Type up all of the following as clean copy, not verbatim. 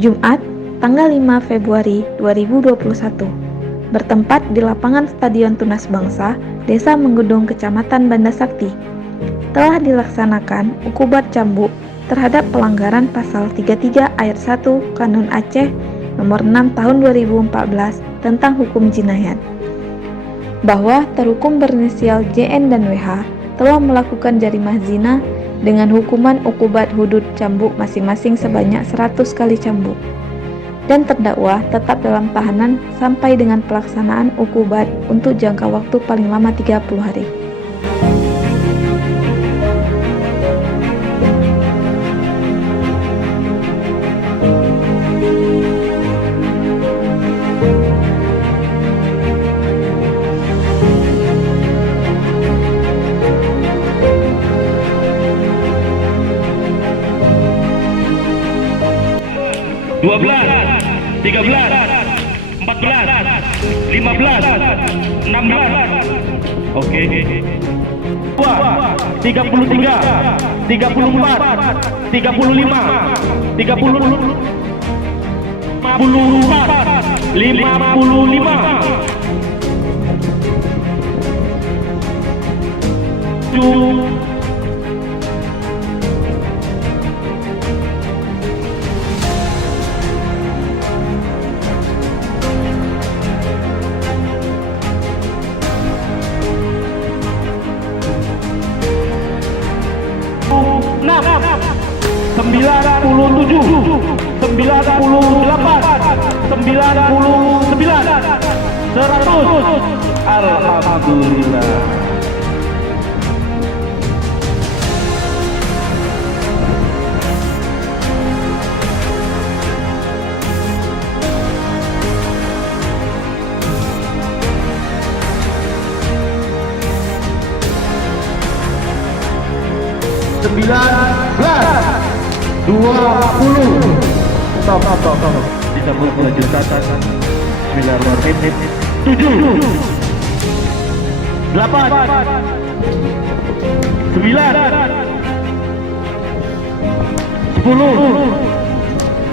Jumat, tanggal 5 Februari 2021. Bertempat di lapangan Stadion Tunas Bangsa, Desa Menggudung, Kecamatan Banda Sakti. Telah dilaksanakan ukubat cambuk terhadap pelanggaran pasal 33 ayat 1 Kanun Aceh nomor 6 tahun 2014 tentang hukum jinayat. Bahwa terhukum berinisial JN dan WH telah melakukan jarimah zina dengan hukuman ukubat hudud cambuk masing-masing sebanyak 100 kali cambuk. Dan terdakwa tetap dalam tahanan sampai dengan pelaksanaan ukubat untuk jangka waktu paling lama 30 hari. Dua belas, 13, 14, 15, 16. Oke. 33, 34, 35, 55. Sembilan puluh tujuh, 98, 99, 100. Alhamdulillah. Sembilan belas, 20. Stop. Disambung kelanjutan. Bismillahirrahmanirrahim. 7, 8, 9, 10,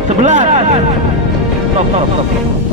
11. Stop.